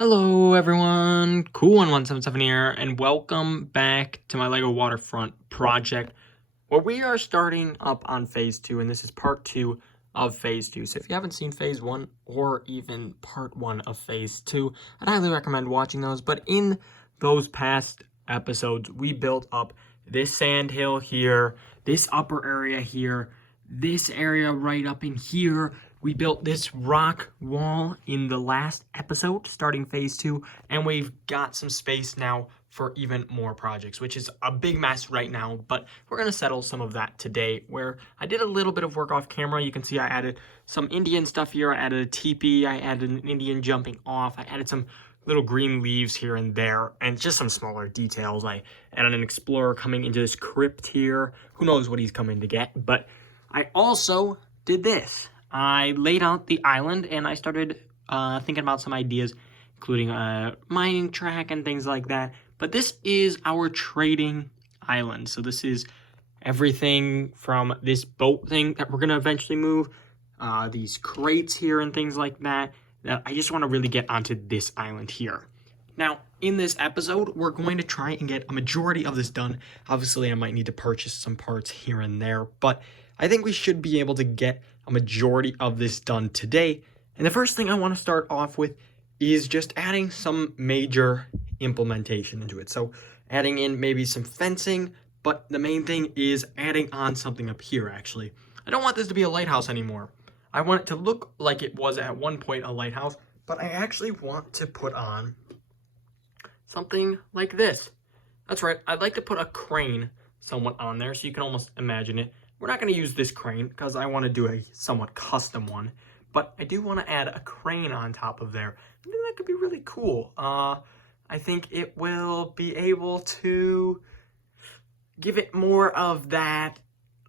Hello everyone, Cool1177 here, and welcome back to my LEGO Waterfront project, where we are starting up on Phase 2, and this is Part 2 of Phase 2. So if you haven't seen Phase 1 or even Part 1 of Phase 2, I'd highly recommend watching those. But in those past episodes, we built up this sand hill here, this upper area here, this area right up in here. We built this rock wall in the last episode, starting Phase 2, and we've got some space now for even more projects, which is a big mess right now, but we're going to settle some of that today, where I did a little bit of work off camera. You can see I added some Indian stuff here. I added a teepee. I added an Indian jumping off. I added some little green leaves here and there, and just some smaller details. I added an explorer coming into this crypt here. Who knows what he's coming to get, but I also did this. I laid out the island, and I started thinking about some ideas, including a mining track and things like that. But this is our trading island. So this is everything from this boat thing that we're going to eventually move, these crates here and things like that. I just want to really get onto this island here. Now, in this episode, we're going to try and get a majority of this done. Obviously, I might need to purchase some parts here and there, but I think we should be able to get a majority of this done today. And the first thing I want to start off with is just adding some major implementation into it. So adding in maybe some fencing, but the main thing is adding on something up here, actually. I don't want this to be a lighthouse anymore. I want it to look like it was at one point a lighthouse, but I actually want to put on something like this. That's right, I'd like to put a crane somewhat on there so you can almost imagine it. We're not going to use this crane because I want to do a somewhat custom one, but I do want to add a crane on top of there. I think that could be really cool. I think it will be able to give it more of that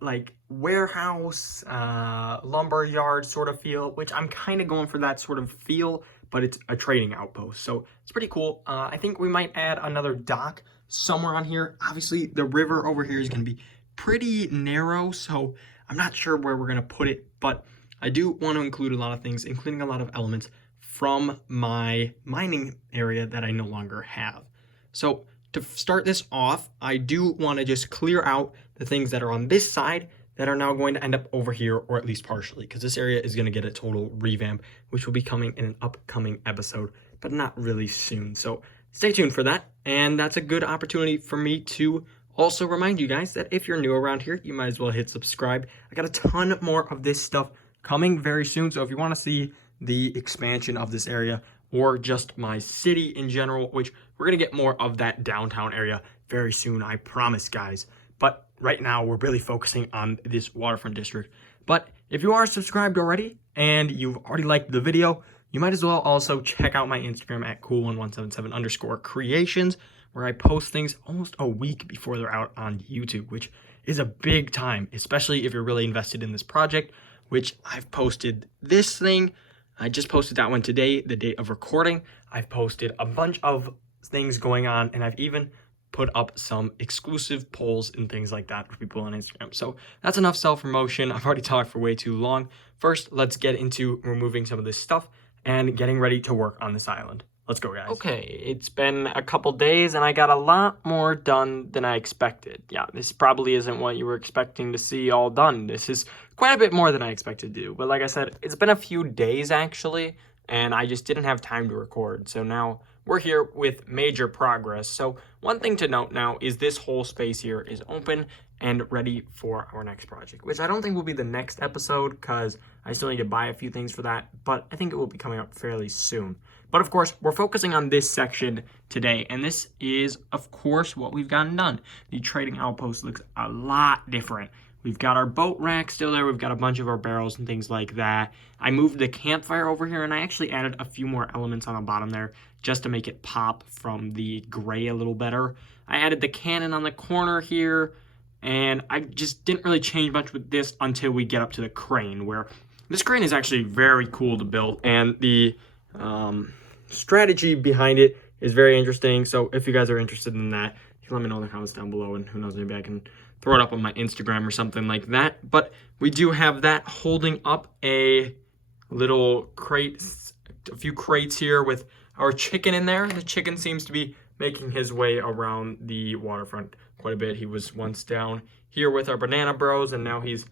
like warehouse, lumber yard sort of feel, which I'm kind of going for that sort of feel, but it's a trading outpost, so it's pretty cool. I think we might add another dock somewhere on here. Obviously, the river over here is going to be pretty narrow, so I'm not sure where we're going to put it, but I do want to include a lot of things, including a lot of elements from my mining area that I no longer have. So to start this off, I do want to just clear out the things that are on this side that are now going to end up over here, or at least partially, because this area is going to get a total revamp, which will be coming in an upcoming episode, but not really soon. So stay tuned for that, and that's a good opportunity for me to also remind you guys that if you're new around here, you might as well hit subscribe. I got a ton more of this stuff coming very soon, so if you want to see the expansion of this area or just my city in general, which we're going to get more of that downtown area very soon, I promise, guys. But right now, we're really focusing on this waterfront district. But if you are subscribed already and you've already liked the video, you might as well also check out my Instagram at cool1177_creations, where I post things almost a week before they're out on YouTube, which is a big time, especially if you're really invested in this project, which I've posted this thing. I just posted that one today, the date of recording. I've posted a bunch of things going on, and I've even put up some exclusive polls and things like that for people on Instagram. So that's enough self-promotion. I've already talked for way too long. First, let's get into removing some of this stuff and getting ready to work on this island. Let's go, guys. Okay, it's been a couple days and I got a lot more done than I expected. Yeah, this probably isn't what you were expecting to see all done. This is quite a bit more than I expected to do. But like I said, it's been a few days actually, and I just didn't have time to record. So now we're here with major progress. So one thing to note now is this whole space here is open and ready for our next project, which I don't think will be the next episode because I still need to buy a few things for that, but I think it will be coming up fairly soon. But of course, we're focusing on this section today, and this is, of course, what we've gotten done. The trading outpost looks a lot different. We've got our boat rack still there. We've got a bunch of our barrels and things like that. I moved the campfire over here, and I actually added a few more elements on the bottom there just to make it pop from the gray a little better. I added the cannon on the corner here, and I just didn't really change much with this until we get up to the crane, where this crane is actually very cool to build, and the strategy behind it is very interesting. So if you guys are interested in that, you can let me know in the comments down below, and who knows, maybe I can throw it up on my Instagram or something like that. But we do have that holding up a little crate, a few crates here with our chicken in there. The chicken seems to be making his way around the waterfront quite a bit. He was once down here with our banana bros, and now he's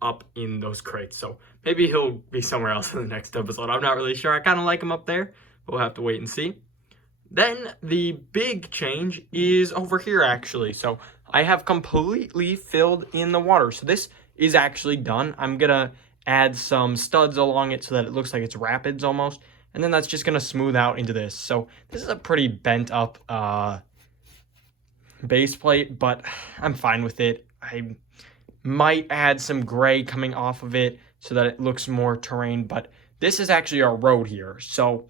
up in those crates. So maybe he'll be somewhere else in the next episode. I'm not really sure. I kind of like him up there. We'll have to wait and see. Then the big change is over here, actually. So I have completely filled in the water. So this is actually done. I'm going to add some studs along it so that it looks like it's rapids almost. And then that's just going to smooth out into this. So this is a pretty bent up base plate, but I'm fine with it. I might add some gray coming off of it so that it looks more terrain. But this is actually our road here. So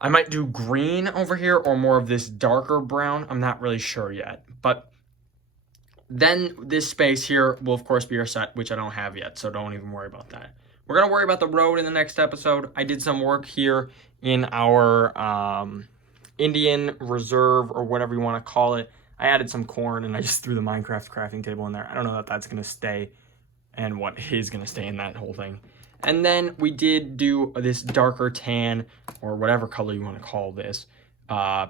I might do green over here or more of this darker brown. I'm not really sure yet. But then this space here will, of course, be our set, which I don't have yet. So don't even worry about that. We're going to worry about the road in the next episode. I did some work here in our Indian reserve or whatever you want to call it. I added some corn and I just threw the Minecraft crafting table in there. I don't know if that's going to stay and what is going to stay in that whole thing. And then we did do this darker tan or whatever color you want to call this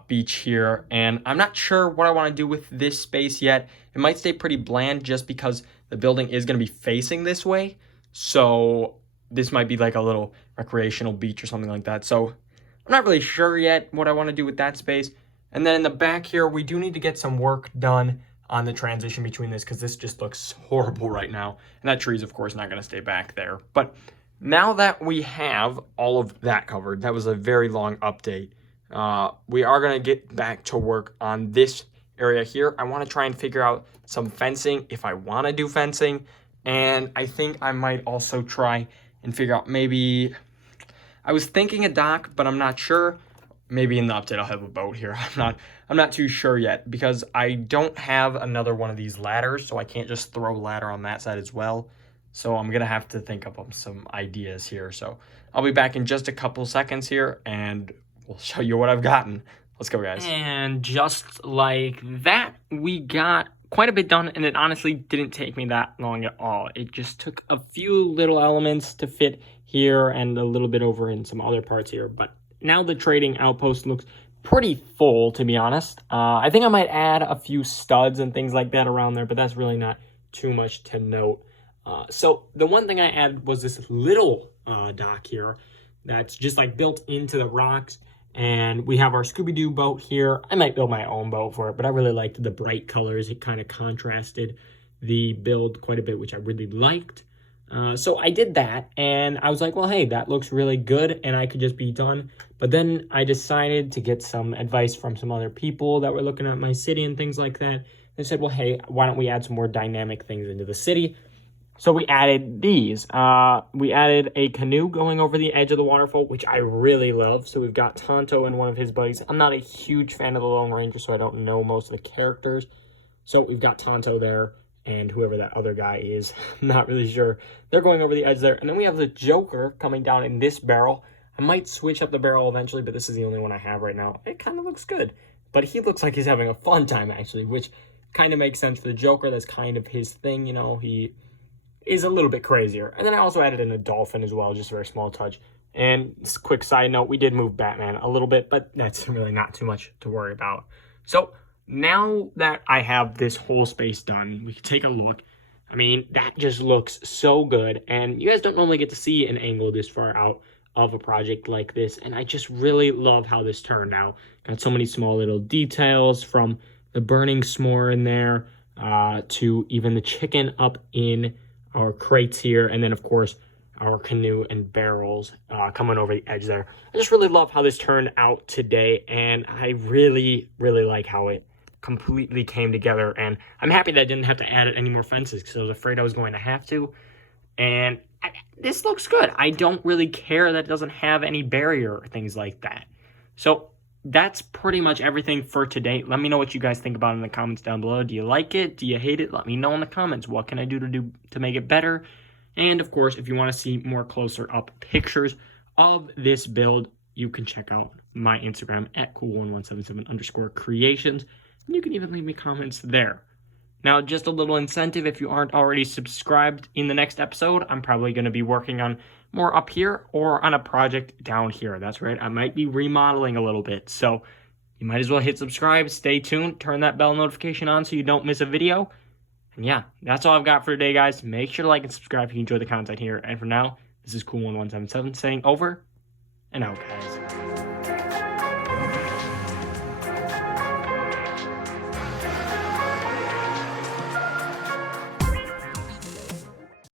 beach here. And I'm not sure what I want to do with this space yet. It might stay pretty bland just because the building is going to be facing this way. So this might be like a little recreational beach or something like that. So I'm not really sure yet what I want to do with that space. And then in the back here, we do need to get some work done on the transition between this because this just looks horrible right now. And that tree's, of course, not going to stay back there. But now that we have all of that covered, that was a very long update. We are going to get back to work on this area here. I want to try and figure out some fencing if I want to do fencing. And I think I might also try and figure out maybe, I was thinking a dock, but I'm not sure. Maybe in the update I'll have a boat here. I'm not too sure yet because I don't have another one of these ladders, so I can't just throw a ladder on that side as well. So I'm going to have to think up some ideas here. So I'll be back in just a couple seconds here and we'll show you what I've gotten. Let's go, guys. And just like that, we got quite a bit done, and it honestly didn't take me that long at all. It just took a few little elements to fit here and a little bit over in some other parts here. But now the trading outpost looks pretty full, to be honest. I think I might add a few studs and things like that around there, but that's really not too much to note. So the one thing I added was this little dock here that's just like built into the rocks. And we have our Scooby-Doo boat here. I might build my own boat for it, but I really liked the bright colors. It kind of contrasted the build quite a bit, which I really liked. So I did that, and I was like, well, hey, that looks really good, and I could just be done. But then I decided to get some advice from some other people that were looking at my city and things like that. They said, well, hey, why don't we add some more dynamic things into the city? So we added these. We added a canoe going over the edge of the waterfall, which I really love. So we've got Tonto and one of his buddies. I'm not a huge fan of the Lone Ranger, so I don't know most of the characters. So we've got Tonto there and whoever that other guy is. I'm not really sure. They're going over the edge there. And then we have the Joker coming down in this barrel. I might switch up the barrel eventually, but this is the only one I have right now. It kind of looks good. But he looks like he's having a fun time, actually, which kind of makes sense for the Joker. That's kind of his thing, you know. He is a little bit crazier. And then I also added in a dolphin as well, just a very small touch. And quick side note, we did move Batman a little bit, but that's really not too much to worry about. So now that I have this whole space done, we can take a look. I mean, that just looks so good. And you guys don't normally get to see an angle this far out of a project like this. And I just really love how this turned out. Got so many small little details, from the burning s'more in there to even the chicken up in our crates here, and then of course our canoe and barrels coming over the edge there. I just really love how this turned out today, and I really like how it completely came together. And I'm happy that I didn't have to add any more fences because I was afraid I was going to have to. And this looks good. I don't really care that it doesn't have any barrier or things like that. So that's pretty much everything for today. Let me know what you guys think about it in the comments down below. Do you like it? Do you hate it? Let me know in the comments. What can I do to make it better? And of course, if you want to see more closer up pictures of this build, you can check out my Instagram at cool1177_creations. And you can even leave me comments there. Now, just a little incentive, if you aren't already subscribed, in the next episode, I'm probably going to be working on more up here or on a project down here. That's right, I might be remodeling a little bit. So you might as well hit subscribe, stay tuned, turn that bell notification on so you don't miss a video. And yeah, that's all I've got for today, guys. Make sure to like and subscribe if you enjoy the content here. And for now, this is Cool1177 saying over and out, guys.